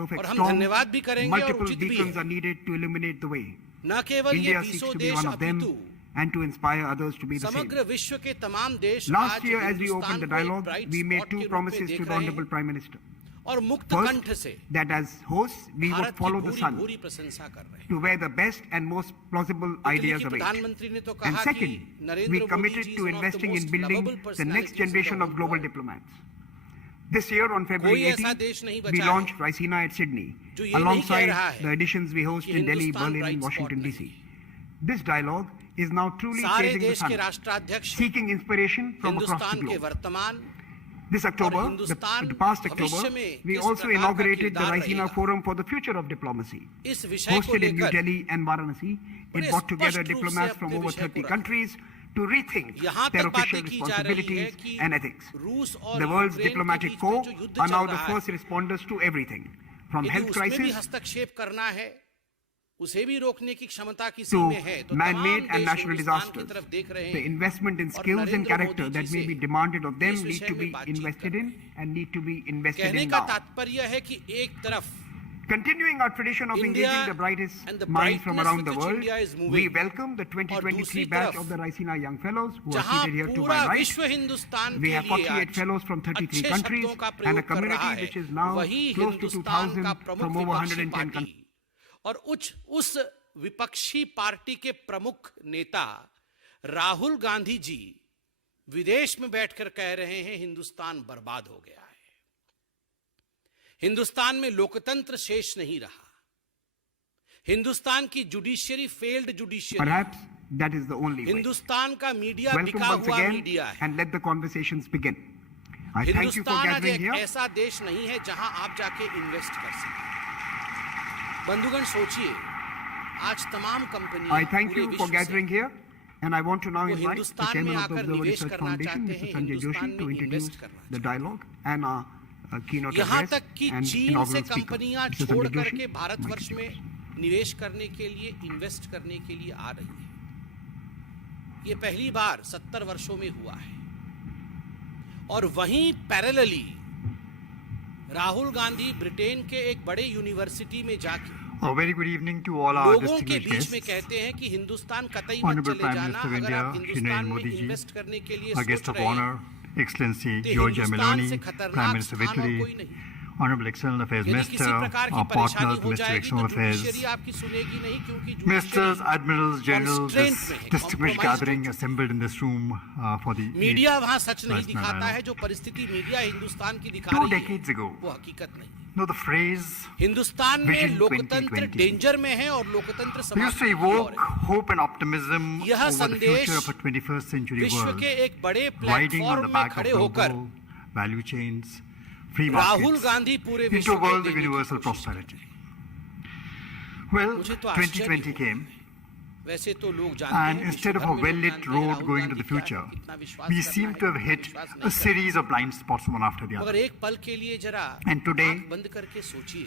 perfect और हम storm. धन्यवाद भी करेंगे और Multiple उचित भी beacons है। are needed to illuminate the way. न केवल ये India seeks 20 to be देश one of them अपितु and to inspire others to be the same. समग्र विश्व के तमाम देश Last आज year, as we Hindustan opened the को एक dialogue, bright we made spot two के रूप में promises देख to the रहे Honorable हैं Prime Minister. और मुक्त First, कंठ से that as hosts, we would Bharat की follow the भूरी sun भूरी प्रशंसा कर रहे हैं। to where the best and most plausible ideas await. प्रधानमंत्री ने तो And कहा कि second, Narendra we Modi committed ji to is one of the investing in most building lovable the next personalities generation in the of whole global world। diplomats. This year, on February कोई ऐसा 18, देश नहीं we बचा launched है Raisina at Sydney, जो ये नहीं कह alongside रहा है the editions we host कि in Delhi, Hindustan Berlin, and bright Washington, spot D.C. नहीं। This dialogue is now truly सारे chasing the देश के sun, राष्ट्राध्यक्ष seeking inspiration from across the Hindustan के globe. वर्तमान This October, the past October, we also inaugurated the Raisina Forum for the Future of Diplomacy. इस विषय को Hosted in New लेकर Delhi and Varanasi, it brought together diplomats from over 30 countries to rethink their official responsibilities and ethics. The world's diplomatic corps are now the first responders to everything, from health crisis हस्तक्षेप करना है, उसे भी रोकने की क्षमता किसी to में है, तो man-made तमाम and देश natural हिंदुस्तान की disasters. तरफ देख रहे The हैं investment in और skills and Narendra character Modi that ji may be से demanded of them इस need विषय to में be बातचीत invested कर in and need to be invested कहने in का now. तात्पर्य है कि एक तरफ Continuing our tradition of India engaging the brightest and the minds from brightness around with the which world, India is moving. we welcome the 2023 batch of the Raisina Young Fellows who are जहां seated here to पूरा my right. विश्व Hindustan We के have लिए 48 आज fellows from 33 अच्छे countries शब्दों का and a प्रयोग कर community रहा है, which is now वही close to हिंदुस्तान 2,000 का प्रमुख from over विपक्षी 110 पार्टी countries. और उस विपक्षी पार्टी के प्रमुख नेता राहुल गांधी जी विदेश में बैठकर कह रहे हैं हिंदुस्तान बर्बाद हो गया है, हिंदुस्तान में लोकतंत्र शेष नहीं रहा, हिंदुस्तान की judiciary failed judiciary, Perhaps that is the only way. Hindustan का मीडिया Welcome बिका once हुआ again मीडिया है। and let the conversations begin. I thank you for Hindustan आज gathering एक here. ऐसा देश नहीं है जहां आप जाके इन्वेस्ट कर सकें। बंधुगण सोचिए, आज तमाम कंपनियां I thank पूरे you विश्व for से gathering here, and I want to now वो invite the हिंदुस्तान chairman में of the आकर Observer निवेश Research करना Foundation, चाहते हैं, Mr. Sanjay Hindustan Joshi, to में introduce इन्वेस्ट करना the चाहते हैं। dialogue and our keynote यहां address तक कि and चीन से inaugural speaker. कंपनियां Mr. छोड़ Sanjay करके Joshi, भारतवर्ष mic में is yours. निवेश करने के लिए, इन्वेस्ट करने के लिए आ रही है। ये पहली बार 70 वर्षों में हुआ है। और वहीं पैरेलली राहुल गांधी ब्रिटेन के एक बड़े यूनिवर्सिटी में जाके A very good evening to all our लोगों के distinguished बीच में guests. कहते हैं कि हिंदुस्तान कतई मत Honorable चले Prime जाना, Minister of अगर आप India, Shri हिंदुस्तान Narendra में Modi ji, इन्वेस्ट करने के लिए our guest सोच of रहे हैं honor, Excellency तो Giorgia हिंदुस्तान से Meloni, खतरनाक Prime Minister of स्थान और Italy, कोई नहीं। Honorable External Affairs यदि Minister, किसी प्रकार की our परेशानी partner, हो Mr. जाएगी तो External Affairs, जुडिशरी आपकी सुनेगी नहीं, क्योंकि Ministers, judiciary Admirals, Generals, constraint this में है, distinguished compromised gathering हो चुकी है। assembled in this room for the media वहां सच नहीं Raisina दिखाता है, dialogue. जो परिस्थिति मीडिया हिंदुस्तान की दिखा 2 रही है decades ago, वो हकीकत नहीं है। you know, the phrase Hindustan में Vision लोकतंत्र 2020 डेंजर में है और लोकतंत्र we used समाप्ति to की ओर evoke है। hope and optimism यह over the future संदेश of a 21st century विश्व world, के एक बड़े riding on the प्लेटफॉर्म में back of खड़े होकर global value chains, free Rahul markets, Gandhi पूरे into विश्व a को world of देने की universal कोशिश कर prosperity. रहे हैं। Well, मुझे तो आश्चर्य 2020 हुआ। came, वैसे तो लोग जानते and हैं, instead of विश्व a भर में लोग well-lit जानते हैं road Rahul going to Gandhi the क्या है, future, कितना विश्वास we करना seem है, to have कितना hit विश्वास नहीं a करना। series of blind spots one after the मगर other. एक पल के लिए जरा And today, आंख बंद करके सोचिए,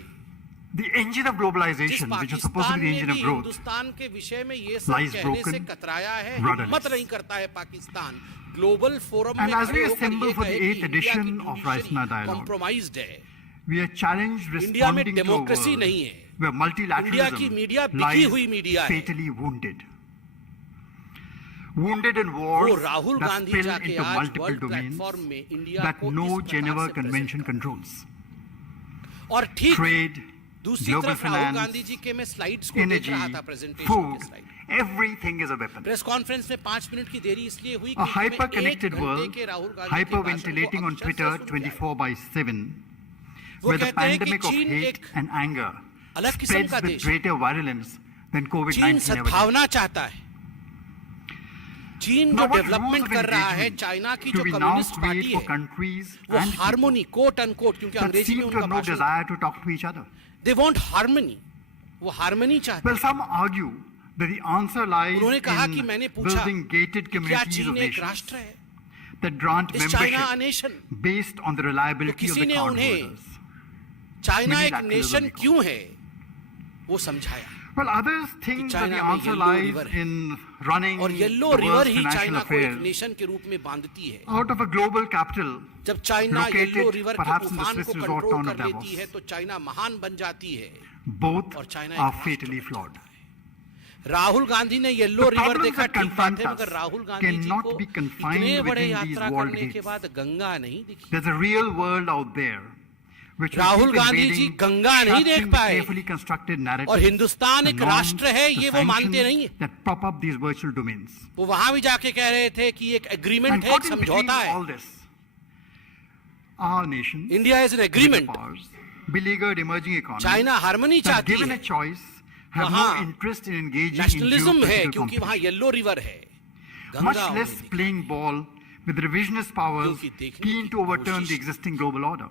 The engine of जिस globalization, which is supposed to Pakistan be the ने engine भी of growth, हिंदुस्तान के विषय में ये सब lies कहने से broken, कतराया है, rudderless. हिम्मत नहीं करता है पाकिस्तान ग्लोबल फोरम And में as we खड़े होकर assemble ये for the कहे कि 8th इंडिया edition की of judiciary Raisina Dialogue, compromised है, we are challenged इंडिया में responding to a democracy world नहीं है, where इंडिया की मीडिया multilateralism बिकी lies हुई मीडिया है। fatally wounded. Wounded in wars वो राहुल that गांधी spill जाके into आज multiple वर्ल्ड domains प्लेटफॉर्म में इंडिया that को no इस प्रकार Geneva से Convention present कर रहे controls. हैं। और ठीक Trade, दूसरी global तरफ राहुल finance, गांधी जी के मैं स्लाइड्स को देख energy, रहा था, प्रेजेंटेशन food, के slide. everything is a weapon. Press conference में 5 मिनट की देरी इसलिए हुई A क्योंकि मैं 1 hyper-connected घंटे world, के राहुल गांधी के भाषण hyperventilating को on अक्षर से Twitter सुन के आया। 24/7, वो where the कहते हैं कि pandemic of चीन hate एक and anger अलग किस्म spreads का with देश है। greater virulence than चीन COVID-19 ever did. सद्भावना चाहता है। चीन जो Now, what development rules of कर रहा है, engagement चाइना की do जो we now communist create party for है, countries वो and people harmony quote unquote, क्योंकि that अंग्रेजी seem में to उनका have no भाषण, desire to talk to each other? They want harmony, वो हार्मनी चाहते Well, हैं। some argue that the answer lies उन्होंने कहा कि in मैंने पूछा building gated कि क्या communities of चीन एक nations राष्ट्र है, that grant इस China a membership nation, based on the reliability of किसी the ने उन्हें cardholders. चाइना एक Unilateralism नेशन निकाला। क्यों है वो समझाया। Well, others think that the China में answer येलो lies रिवर है in running और the yellow world's river he financial China को एक affairs नेशन के रूप में बांधती है। out of a global capital जब चाइना येलो located रिवर के perhaps in the तूफान Swiss को resort कंट्रोल town कर of लेती Davos. है तो चाइना महान बन जाती है Both और चाइना एक are राष्ट्र fatally बन flawed. जाता है। राहुल गांधी ने येलो The रिवर problems देखा that ठीक बात confront है, us मगर राहुल गांधी जी cannot को be confined इतने बड़े within these यात्रा walled करने के gates. बाद गंगा नहीं दिखी। There's a real world out there which will Rahul keep Gandhi ji invading, Ganga नहीं देख shaping the पाए carefully constructed narratives, और हिंदुस्तान the एक norms, राष्ट्र है the ये वो मानते नहीं sanctions that prop up these virtual domains. वो वहां भी जाके कह रहे थे कि एक एग्रीमेंट And है, एक caught in between समझौता है। all this, our nations, India is an bigger agreement. powers, beleaguered emerging economies, China harmony that चाहती given है, a choice, have no वहां interest in engaging in nationalism है geopolitical क्योंकि वहां competition. येलो रिवर है, Much Ganga less उन्हें playing ball with revisionist powers क्योंकि देखने keen की to overturn कोशिश the existing global order.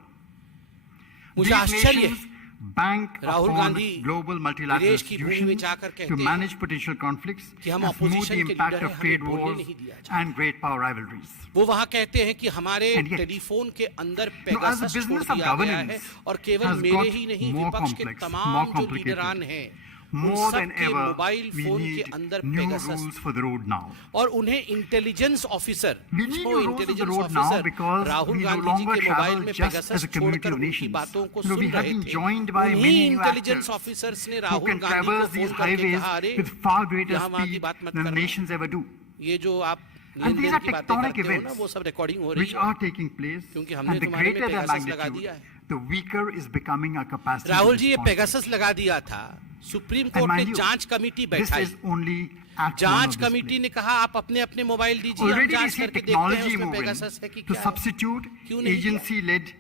मुझे These आश्चर्य nations है bank Rahul upon Gandhi global multilateral विदेश की भूमि में institutions जाकर कहते to हैं manage potential conflicts कि हम and smooth opposition the के impact leader of हैं, trade हमें बोलने wars नहीं दिया जाता। and great power rivalries. वो वहां कहते हैं कि हमारे And yet, टेलीफोन के अंदर as the पेगासस छोड़ business of दिया गया है governance और केवल has मेरे got ही नहीं more विपक्ष के complex, तमाम more जो complicated, लीडरान हैं उन more सब than के ever, मोबाइल we फोन के need अंदर new Pegasus rules for the road now. और उन्हें इंटेलिजेंस ऑफिसर We need वो new rules of the intelligence road now officer because Rahul we no Gandhi ji longer के मोबाइल travel में just Pegasus as a community छोड़कर of उनकी nations. बातों को You know, soon we have रहे been थे। joined by उन्हीं many new intelligence actors officers ने who राहुल can गांधी को traverse these फोन करके highways कहा, अरे with far greater यहाँ वहाँ की speed बात मत than करना। nations ever do. ये जो आप And these लेन-देन are की बातें tectonic करते हो ना events वो सब रिकॉर्डिंग हो रही which है are taking place, क्योंकि हमने and the तुम्हारे में greater their पेगासस लगा magnitude, दिया है। the weaker is becoming our capacity to Rahul ji ये respond. पेगासस लगा दिया था, सुप्रीम And कोर्ट ने mind you, जांच कमेटी this बैठाई, is only act one जांच of this कमेटी play. ने कहा आप अपने अपने मोबाइल दीजिए, हम Already we जांच see करके देखते हैं technology उसमें moving पेगासस है कि to क्या है। substitute क्यों नहीं दिया? agency-led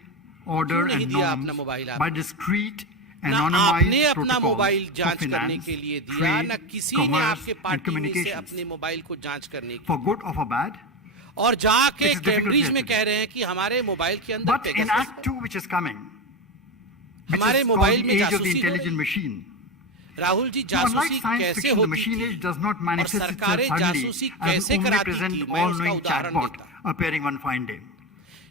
order क्यों नहीं and दिया अपना norms मोबाइल by आपने? discrete ना anonymized आपने अपना protocols मोबाइल for जांच करने finance, के लिए दिया, trade, ना किसी ने commerce आपके and पार्टी में से communications. अपने मोबाइल को जांच करने की For good or for bad, और जाके It is difficult Cambridge to में say. कह रहे हैं कि हमारे मोबाइल के अंदर but in पेगासस Act है। 2 which is coming, which हमारे is called मोबाइल the में age of the जासूसी हो intelligent रही। machine. Rahul ji Now, unlike जासूसी science कैसे fiction, the होती machine थी age does not और manifest itself सरकारें suddenly जासूसी as an कैसे कराती omnipresent, थी, मैं उसका all-knowing उदाहरण chatbot देता। appearing one fine day.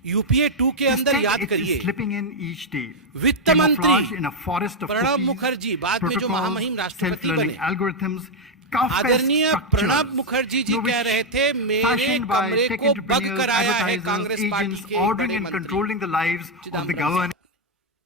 UPA 2 के अंदर Instead, याद it is करिए slipping in each day, वित्त camouflaged in a forest of Pranab cookies, Mukherjee बाद में जो protocols, महामहिम राष्ट्रपति self-learning बने, algorithms, Kafkaesque आदरणीय structures, Pranab Mukherjee ji you know, कह which रहे थे मेरे fashioned by कमरे tech को बग entrepreneurs, कराया है advertisers, कांग्रेस पार्टी agents, के ordering बड़े and मंत्री controlling the lives of the Chidambaram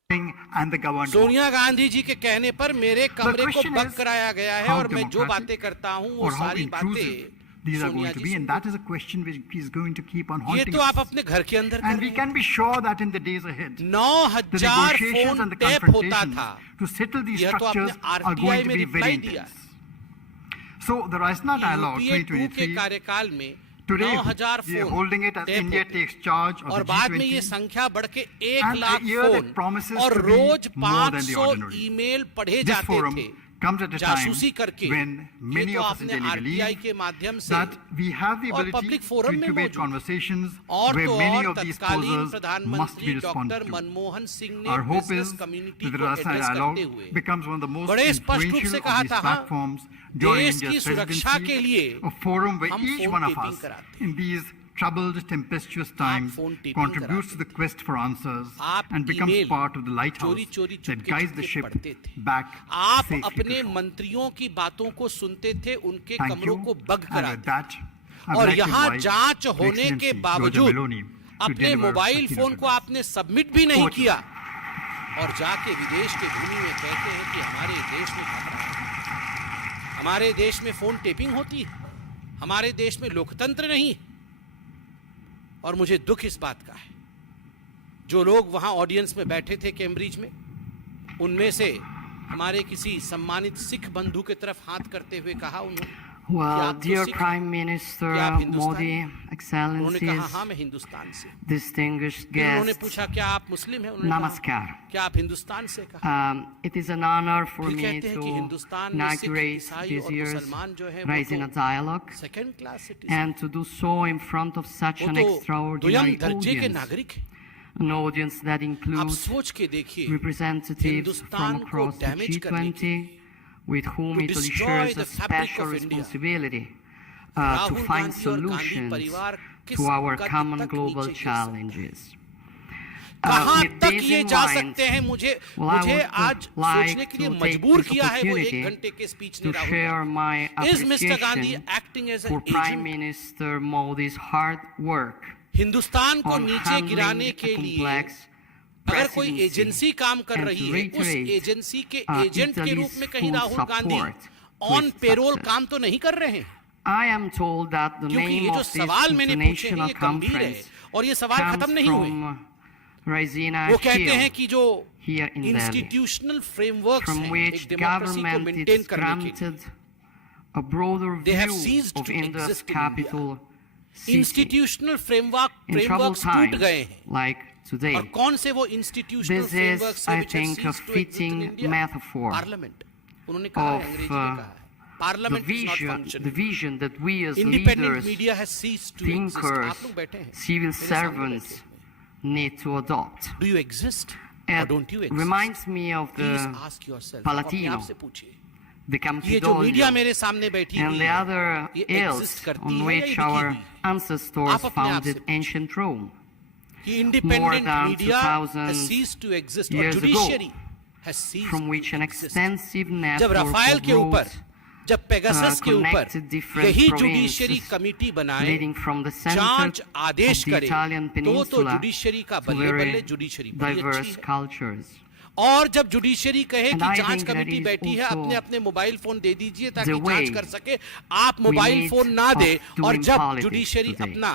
governing and the governed. Sonia Gandhi ji के कहने पर मेरे कमरे को question बग is कराया गया है how और मैं जो democratic बातें करता हूं वो or how सारी intrusive बातें these are Sonia going to ji be, से and that is a question which is going to keep on ये haunting तो आप us. अपने घर के अंदर कर And we रहे हैं। can be sure that in the days ahead, the 9,000 negotiations phone and the tape होता confrontations था, to settle these यह तो आपने structures are RTI going to में be very रिप्लाई दिया। intense. So the Raisina Dialogue UPA 2 के 2023, कार्यकाल में today 9,000 we are phone holding it as tape India होते। takes charge of और the बाद में ये G20 संख्या बढ़ के 1 and a lakh year that phone promises और to be रोज more than the 500 ordinary. Email पढ़े This जाते forum थे comes at a time जासूसी करके। when many ये तो of us in आपने Delhi आरटीआई believe के माध्यम से that we have the और ability पब्लिक to फोरम में incubate मौजूद। conversations और where तो many और of these तत्कालीन posers must be प्रधानमंत्री responded doctor to. Manmohan Singh ने Our hope is business that community the को Raisina एड्रेस Dialogue करते हुए becomes one of the most बड़े स्पष्ट रूप influential से of कहा these था, हाँ, platforms during देश की India's सुरक्षा के लिए presidency, a forum where हम each phone one of tapping us कराते in these troubled, tempestuous times phone tapping contributes कराते to the quest for answers आप and becomes email part of the lighthouse चोरी-चोरी, that guides the चुपके-चुपके ship पढ़ते थे। back आप safely to अपने shore. मंत्रियों की बातों को सुनते थे, उनके Thank कमरों you. को बग And with कराते that, I'd और like to यहाँ invite जांच Her होने के Excellency बावजूद Giorgia Meloni to अपने deliver mobile the phone keynote को address. आपने सबमिट भी नहीं Over to you. किया और जाके विदेश के भूमि में कहते हैं कि हमारे देश में खतरा है, हमारे देश में फोन टेपिंग होती है, हमारे देश में लोकतंत्र नहीं है। और मुझे दुख इस बात का है, जो लोग वहां ऑडियंस में बैठे थे कैम्ब्रिज में, उनमें से हमारे किसी सम्मानित सिख बंधु की तरफ हाथ करते हुए कहा उन्होंने Well, dear Prime Minister Modi, उन्होंने कहा Excellencies, हाँ मैं हिंदुस्तान से। distinguished फिर उन्होंने guests, पूछा क्या आप मुस्लिम हैं? उन्होंने कहा Namaskar. क्या आप हिंदुस्तान से? कहा It is an honor for फिर me कहते हैं कि to हिंदुस्तान में सिख, inaugurate ईसाई this और year's मुसलमान जो है वो Raisina तो Dialogue second class citizen, and to do so in front of such वो an तो extraordinary दुयम दर्जे के audience, नागरिक हैं। an audience that आप includes सोच के देखिए, representatives हिंदुस्तान from को across the डैमेज करने के G20, with whom to Italy destroy shares the a fabric special of India, responsibility to Rahul find Gandhi और गांधी solutions परिवार किस to our कद common तक global नीचे गिर सकता है। challenges. कहां with तक this ये in जा mind, सकते हैं मुझे well, I मुझे would आज like सोचने के लिए to take मजबूर this किया है वो opportunity 1 घंटे के स्पीच ने to Rahul share Gandhi. my Is Mr. Gandhi appreciation acting as for an Prime agent? Minister Modi's hard work Hindustan को on नीचे गिराने handling a के लिए complex अगर कोई presidency एजेंसी काम कर and रही to है उस reiterate, एजेंसी के एजेंट के Italy's रूप में कहीं full Rahul Gandhi support to on its payroll success. काम तो नहीं कर रहे हैं। I am told that the क्योंकि name ये जो of this सवाल मैंने पूछे हैं international ये गंभीर है conference और ये सवाल खत्म comes नहीं हुए। from Raisina वो कहते हैं Hill, कि जो here in Delhi, institutional frameworks from हैं which एक डेमोक्रेसी को government मेंटेन is करने के लिए granted a broader They have view ceased of to India's exist in capital city. Institutional In troubled frameworks टूट times गए हैं like today, और कौन से वो इंस्टीट्यूशनल this फ्रेमवर्क्स is, हैं I which have think, a ceased to exist in fitting India? metaphor Parliament उन्होंने कहा है of अंग्रेजी में कहा है the Parliament is not the functioning vision that we as independent leaders, media has ceased to exist thinkers, आप लोग बैठे हैं civil मेरे सामने servants बैठे need to adopt. Do you exist और It don't you exist reminds me of please the ask yourself आप अपने Palatino, आप से पूछिए the ये जो मीडिया Campidoglio, मेरे सामने बैठी and हुई the है other ये hills एग्जिस्ट करती on है या which ये बिकी our हुई है ancestors आप अपने आप से founded ancient Rome. कि More independent than media 2000 has ceased to exist और years ago, judiciary has ceased from which to an exist। extensive जब network रफाल of के ऊपर roads जब पेगासस के ऊपर connected different यही provinces जुडिशरी कमिटी बनाए leading from the center जांच of आदेश the करे Italian तो peninsula जुडिशरी का to बल्ले बल्ले very जुडिशरी बड़ी अच्छी diverse है cultures. और जब जुडिशरी कहे And कि I जांच think that कमेटी is बैठी है also अपने अपने मोबाइल फोन दे दीजिए ताकि the way जांच कर सके आप मोबाइल need फोन ना of दे और doing जब politics जुडिशरी today. अपना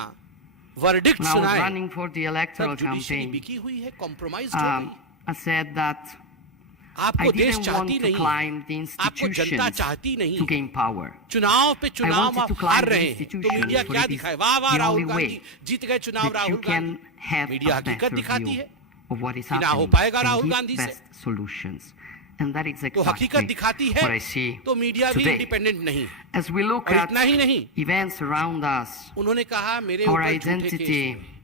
वर्डिक्ट When I was सुनाए running for the electoral तब जुडिशरी campaign, बिकी हुई है कॉम्प्रोमाइज हो गई I said that I आपको देश didn't want चाहती to नहीं climb the आपको जनता institutions चाहती नहीं to gain power. चुनाव पे I चुनाव wanted to आप हार climb the रहे हैं तो institutions, मीडिया for क्या it is दिखाए वाह वाह the Rahul only Gandhi way जीत गए चुनाव that you Rahul can Gandhi have media a हकीकत better दिखाती view है of what is कि ना हो happening पाएगा राहुल and गांधी give से best solutions. And that is तो exactly हकीकत दिखाती है what I see तो मीडिया भी today. इंडिपेंडेंट नहीं As we look और at इतना ही नहीं events around us, उन्होंने कहा मेरे our ऊपर झूठे केस identity हुए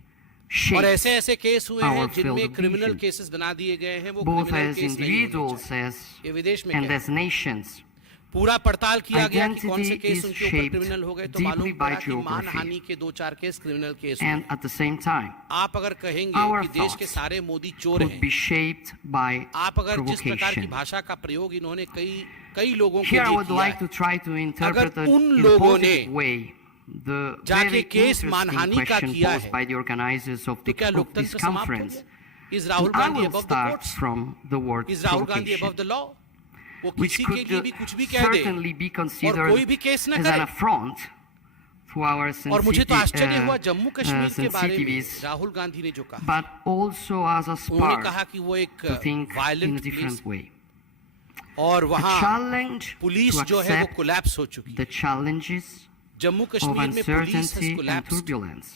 और shapes ऐसे ऐसे केस हुए हैं our field जिनमें of क्रिमिनल vision, केसेस बना दिए गए हैं वो both क्रिमिनल as केस नहीं होने individuals चाहिए। as ये विदेश में and क्या as nations. पूरा पड़ताल किया गया कि कौन से Identity केस is उनके ऊपर shaped क्रिमिनल हो गए तो deeply मालूम by पड़ा कि geography. मानहानि के 2-4 केस क्रिमिनल केस हुए। And at the same time, आप अगर कहेंगे our कि देश के thoughts सारे मोदी चोर could हैं be shaped by आप अगर जिस प्रकार की provocation. भाषा का प्रयोग इन्होंने कई लोगों के Here I लिए would किया like to है try to interpret अगर it उन in a लोगों positive ने way the जाके very केस interesting मानहानि का question किया posed है by the organizers of तो क्या this लोकतंत्र समाप्त हो conference. गया is Rahul And I Gandhi will above the start courts from the word is Rahul Gandhi provocation, above the law वो which किसी के could लिए भी कुछ भी कह दे certainly be और considered कोई भी केस न as an करे affront to our और मुझे तो आश्चर्य हुआ जम्मू कश्मीर के बारे में sensitivities, राहुल गांधी ने जो कहा but also as a उन्होंने spark कहा कि वो एक to think in a violent place different way. और A वहाँ challenge पुलिस to जो है वो accept कोलैप्स हो चुकी the है challenges जम्मू of कश्मीर में police uncertainty has and collapsed turbulence.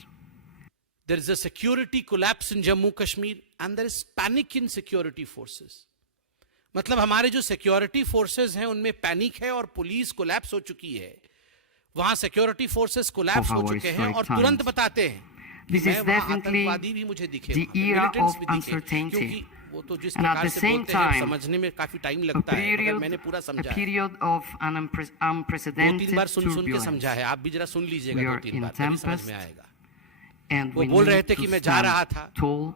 there is a security collapse in Jammu Kashmir and there is panic in security forces मतलब हमारे जो सिक्योरिटी फोर्सेस हैं उनमें पैनिक है और पुलिस कोलैप्स हो चुकी है वहां सिक्योरिटी फोर्सेस कोलैप्स हो our चुके हैं और historic तुरंत times. बताते हैं This मैं is वहां definitely आतंकवादी भी मुझे दिखे the वहां पे, era militants of भी दिखे, uncertainty. क्योंकि वो तो जिस And at प्रकार the से same बोलते हैं time, समझने में काफी टाइम A लगता है मगर मैंने period, पूरा a समझा है period of an 2-3 unprecedented बार सुन के turbulence. समझा है आप भी जरा सुन लीजिएगा We are 2-3 in बार तभी समझ tempest, में आएगा And वो we बोल रहे need थे to कि मैं जा रहा stand था tall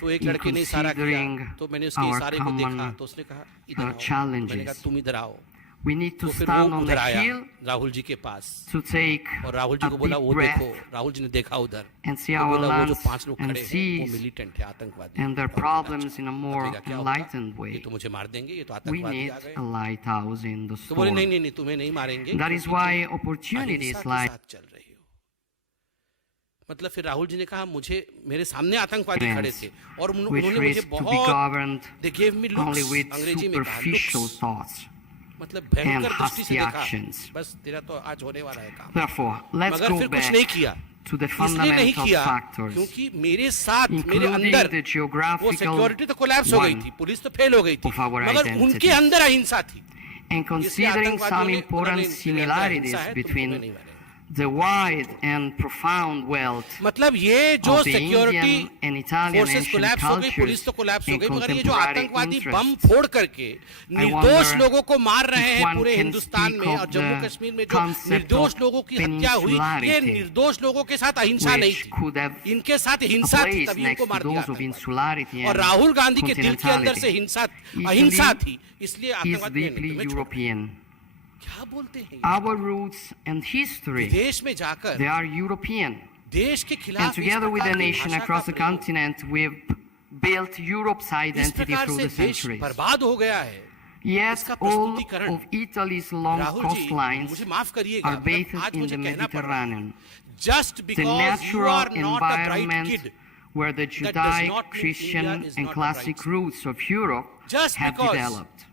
तो एक in लड़के ने इशारा किया considering तो मैंने उसके our इशारे को देखा common तो उसने कहा इधर आओ मैंने challenges. कहा तुम इधर आओ We need to तो फिर stand वो on उधर the आया hill राहुल जी के पास to take और राहुल जी a को बोला deep वो देखो breath राहुल जी ने देखा उधर and see वो our बोला वो जो lands 5 लोग and खड़े हैं वो seas मिलिटेंट है आतंकवादी and their और बोला, problems अच्छा, in a more अगला क्या होगा? enlightened way. ये तो मुझे मार देंगे ये तो We आतंकवादी need आ गए a lighthouse in the तो बोले storm. नहीं तुम्हें नहीं मारेंगे That is क्योंकि why तुम opportunities अहिंसा के like साथ चल रही हो मतलब फिर राहुल जी ने कहा मुझे मेरे सामने आतंकवादी खड़े थे और which उन्होंने मुझे risk to be बहुत governed they gave me only looks with अंग्रेजी में कहा superficial looks thoughts. मतलब भयंकर and दृष्टि से hasty देखा actions. बस तेरा तो आज होने वाला है काम Therefore, let's मगर go फिर कुछ back नहीं किया to the इसलिए नहीं fundamental किया factors, क्योंकि मेरे साथ मेरे including अंदर the वो geographical सिक्योरिटी तो कोलैप्स हो गई one थी पुलिस तो फेल हो गई थी of our मगर identity. उनके अंदर अहिंसा थी and considering some आतंकवादियों ने important उन्होंने अहिंसा similarities है, तुम between तुम्हें नहीं मारेंगे। the wide and profound wealth मतलब ये जो of the security Indian and Italian forces ancient collapse हो गई, पुलिस cultures तो कोलैप्स हो and गई, मगर ये जो contemporary आतंकवादी बम interests. फोड़ करके I निर्दोष wonder लोगों को मार रहे if हैं one पूरे can हिंदुस्तान speak में, of और जम्मू the कश्मीर में जो concept निर्दोष of लोगों की हत्या हुई, ये peninsularity, निर्दोष लोगों के साथ अहिंसा नहीं which could have थी, इनके साथ a हिंसा थी, place तभी next इनको to मार दिया those of आतंकवादी। insularity और and राहुल गांधी के दिल के अंदर से continentality. अहिंसा Italy थी, इसलिए is आतंकवादी ने deeply तुम्हें छोड़ा। European. क्या बोलते हैं ये? Our roots and history, विदेश में जाकर they are European. देश के And खिलाफ इस together with प्रकार the की nation भाषा across का the प्रयोग, continent, we've built Europe's इस identity प्रकार through से the देश centuries. बर्बाद हो गया है। Yet इसका all प्रस्तुतिकरण of Italy's long Rahul ji, coastlines मुझे माफ करिएगा, are मतलब bathed आज in मुझे the कहना पड़ रहा है, Mediterranean. just The because you natural are not a bright environment kid, where the that does Judaic, not mean Christian, India is and not a classic bright roots of Europe just have because developed.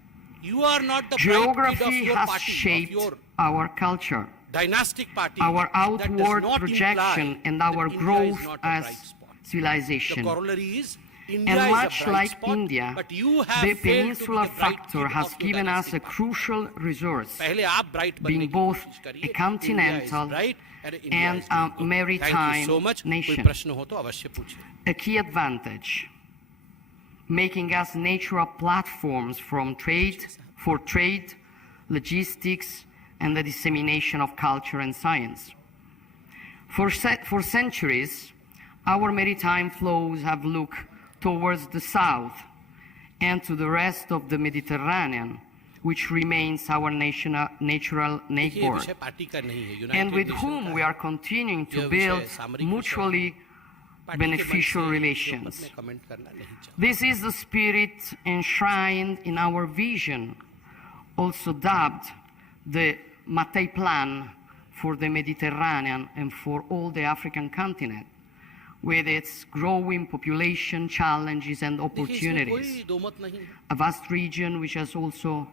you are not the bright kid of Geography your has party, of shaped your our culture, dynastic party, our that does outward not projection, imply and that our India is growth not a as bright spot. The civilization. corollary is India And is much a bright like spot, India, but you have the failed to be peninsular the bright factor kid has of your given us dynastic a party. crucial resource, पहले आप bright बनने being की both कोशिश करिए, a India is continental bright and India and is a doing good. Thank you maritime so much. कोई nation. प्रश्न हो तो अवश्य पूछिए। A key advantage, making us natural platforms for trade, logistics, and the dissemination of culture and science. For centuries, our maritime flows have looked towards the south and to the rest of the Mediterranean, which remains our natural देखिए, ये neighbor, विषय party का नहीं है, and United with Nations whom का we है। are continuing to यह build विषय सामरिक विषय mutually पार्टी के beneficial मन से relations. मैं कमेंट करना नहीं चाहूँगा। This is the spirit enshrined in our vision, also dubbed the Mattei Plan for the Mediterranean and for all the African continent, with its growing population, challenges and देखिए, इसमें opportunities. कोई दो मत नहीं है। A vast region which has also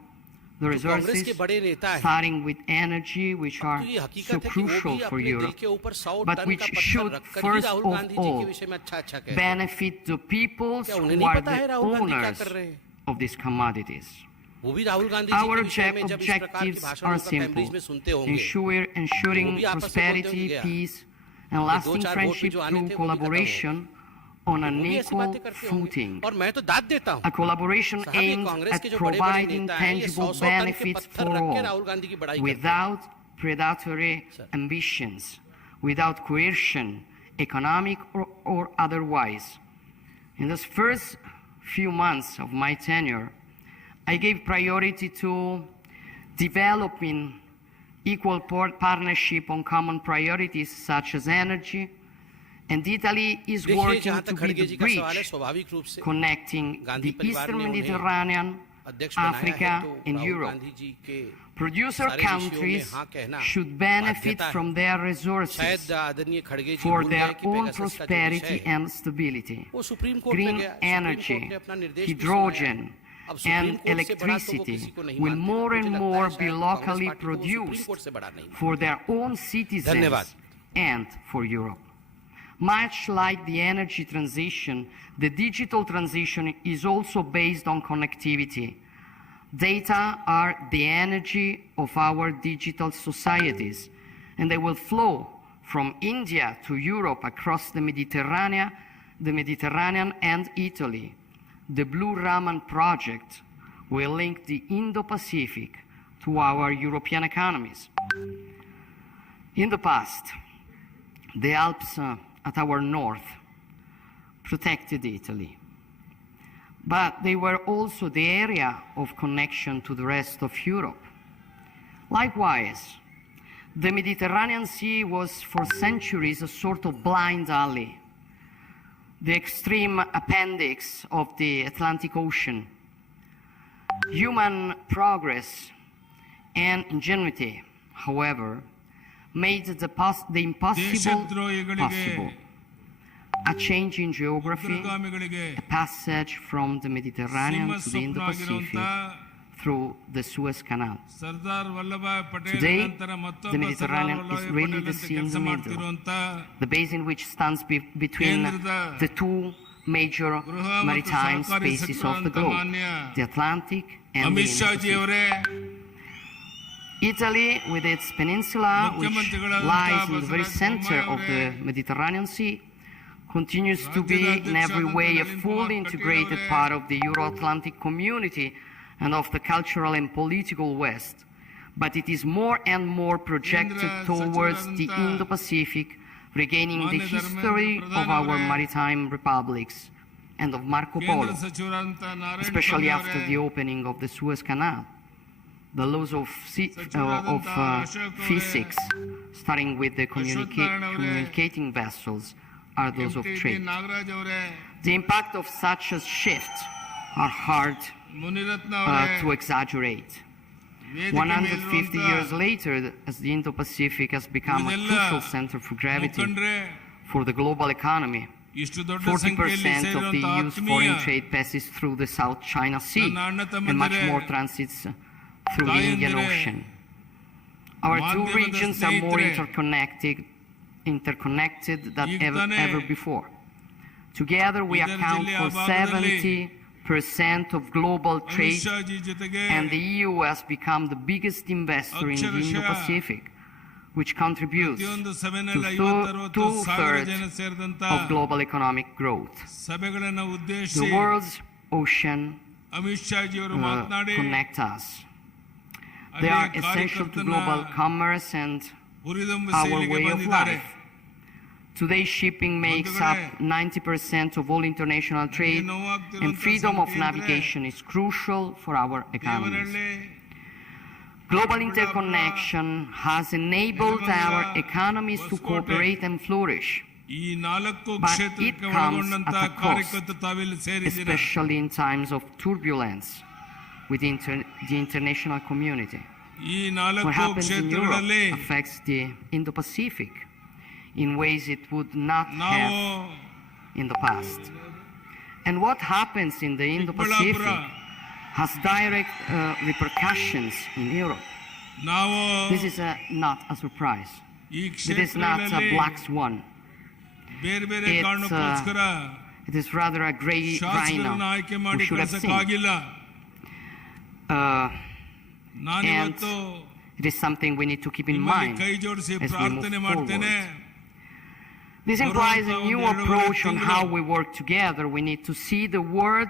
the जो कांग्रेस के resources, बड़े नेता हैं, starting with energy, which तो are ये so हकीकत है कि वो crucial भी for अपने दिल Europe, के ऊपर 100 but टन which का पत्थर should रखकर ही first राहुल of गांधी जी के all विषय में अच्छा कहते हैं। benefit the peoples क्या उन्हें who नहीं are पता है the राहुल गांधी क्या owners कर रहे हैं? of these commodities. वो भी राहुल गांधी जी Our के विषय में जब इस प्रकार की objectives भाषण are उनका कैम्ब्रिज simple: में सुनते होंगे, ensuring वो भी आपस में बोलते prosperity, होंगे, peace, and दो lasting चार वोट भी friendship जो आने through थे, वो भी खत्म हो collaboration on an वो भी ऐसी equal बातें करते होंगे। footing. और मैं तो दाद देता हूँ, A collaboration साहब, ये aimed कांग्रेस at के जो बड़े-बड़े providing नेता हैं, ये tangible 100 टन के benefits पत्थर for रख के all, राहुल गांधी की बड़ाई करते हैं। without predatory ambitions, without coercion, economic or otherwise. In the first few months of my tenure, I gave priority to developing equal partnership on common priorities such as energy, and Italy is देखिए, working जहाँ to तक be खड़गे the जी का सवाल है, bridge स्वाभाविक रूप से connecting गांधी the परिवार Eastern ने उन्हें Mediterranean, अध्यक्ष बनाया है, Africa, तो and राहुल Europe. गांधी जी के Producer सारे विषयों में countries हाँ कहना should benefit बाध्यता है। from their शायद resources आदरणीय खड़गे जी for भूल their गए कि own पेगासस का जो prosperity विषय है, and stability. वो सुप्रीम कोर्ट में Green गया, सुप्रीम energy, कोर्ट ने अपना निर्देश भी सुनाया। hydrogen, अब सुप्रीम and कोर्ट से बड़ा तो वो electricity किसी को नहीं will मानते। more मुझे and लगता more है be शायद locally कांग्रेस पार्टी को वो सुप्रीम produced कोर्ट से बड़ा नहीं मानते। for their own citizens धन्यवाद। and for Europe. Much like the energy transition, the digital transition is also based on connectivity. Data are the energy of our digital societies, and they will flow from India to Europe across the Mediterranean and Italy. The Blue Raman project will link the Indo-Pacific to our European economies. In the past, the Alps at our north protected Italy, but they were also the area of connection to the rest of Europe. Likewise, the Mediterranean Sea was for centuries a sort of blind alley, the extreme appendix of the Atlantic Ocean. Human progress and ingenuity, however, made the impossible possible. A change in geography, a passage from the Mediterranean to the Indo-Pacific through the Suez Canal. Today, the Mediterranean is really the sea in the middle, the basin which stands between the two major maritime spaces of the globe, the Atlantic and the Indo-Pacific. Italy, with its peninsula, which lies in the very center of the Mediterranean Sea, continues to be in every way a fully integrated part of the Euro-Atlantic community and of the cultural and political West. But it is more and more projected towards the Indo-Pacific, regaining the history of our maritime republics and of Marco Polo, especially after the opening of the Suez Canal. The laws of physics, starting with the communicating vessels, are those of trade. The impact of such a shift are hard to exaggerate. 150 years later, as the Indo-Pacific has become a crucial center for gravity for the global economy, 40% of the EU's foreign trade passes through the South China Sea, and much more transits through the Indian Ocean. Our two regions are more interconnected than ever before. Together, we account for 70% of global trade, and the EU has become the biggest investor in the Indo-Pacific, which contributes to two-thirds of global economic growth. The world's oceans connect us. They are essential to global commerce and our way of life. Today, shipping makes up 90% of all international trade, and freedom of navigation is crucial for our economies. Global interconnection has enabled our economies to cooperate and flourish, but it comes at a cost, especially in times of turbulence within the international community. What happens in Europe affects the Indo-Pacific in ways it would not have in the past. And what happens in the Indo-Pacific has direct repercussions in Europe. This is not a surprise. It is not a black swan. It is rather a gray rhino we should have seen. And it is something we need to keep in mind as we move forward. This implies a new approach on how we work together. We need to see the world